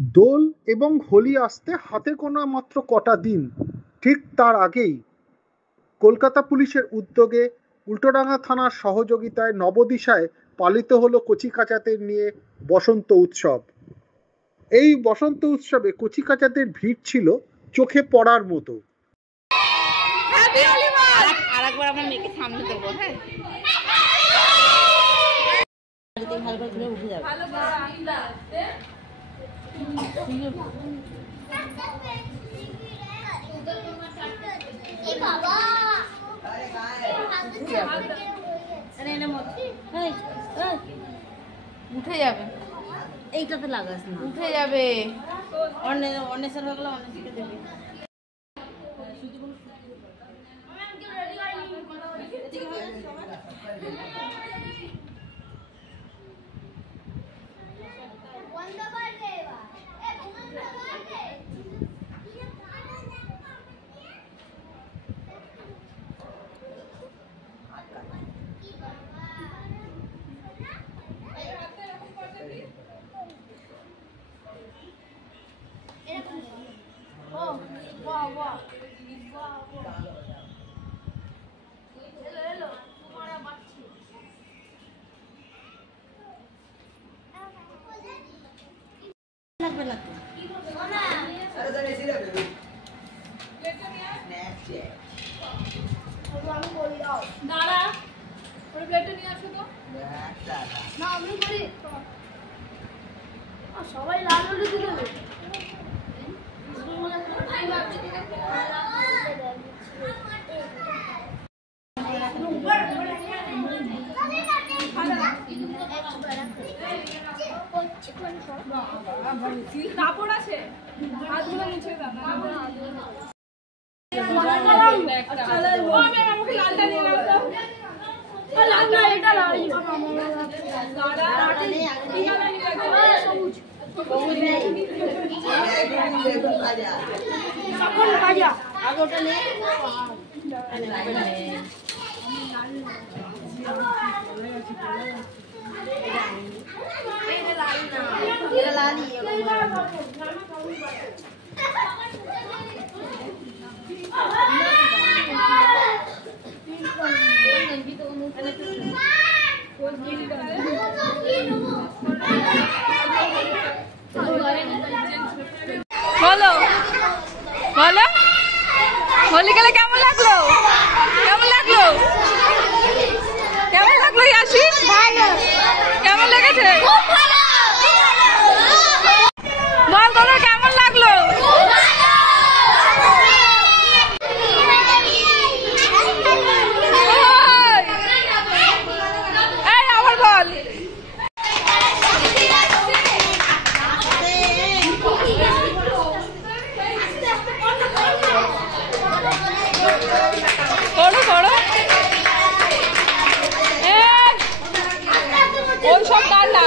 দোল এবং হোলি আসতে হাতে গোনা মাত্র কটা দিন। ঠিক তার আগেই কলকাতা পুলিশের উদ্যোগে উল্টোডাঙ্গা থানার সহযোগিতায় নবদিশায় পালিত হলো কচিকাঁচাদের নিয়ে বসন্ত উৎসব। এই বসন্ত উৎসবে কচিকাঁচাদের ভিড় ছিল চোখে পড়ার মতো। উঠে যাবে, এইটাতে লাগাস না, উঠে যাবে। অন্যের হয়ে গেলে অন্যকে দেবে। সবাই লাল হলুদ দেবে। কাপড় আছে, হাতগুলো মুছে দাও। বলো বলো, হোলি খেলে কেমন লাগলো? কেমন লাগলো? কেমন লাগলো ইয়াসিন? কেমন লেগেছে? বল তোর কেমন লাগলো? এই আবার বল। ওই সব গান না,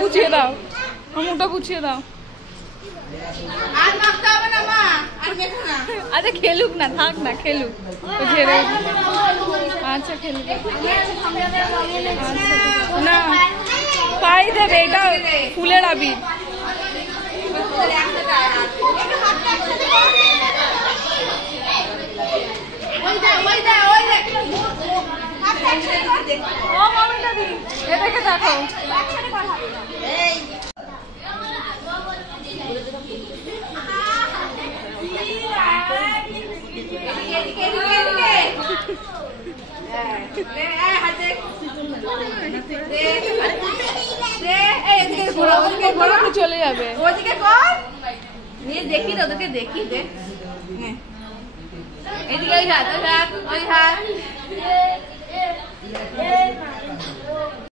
গুছিয়ে দাও, মুখটা গুছিয়ে দাও। আচ্ছা খেলুক না, থাক না, খেলুক। আচ্ছা খেলুক না, পাই দেবে, এটা ফুলের আবির। এটাকে দেখো, চলে যাবে ওদিকে কর নিয়ে দেখি তো ওদেরকে দেখি দে এদিকে ওই হাত ওই হাত ওই হাত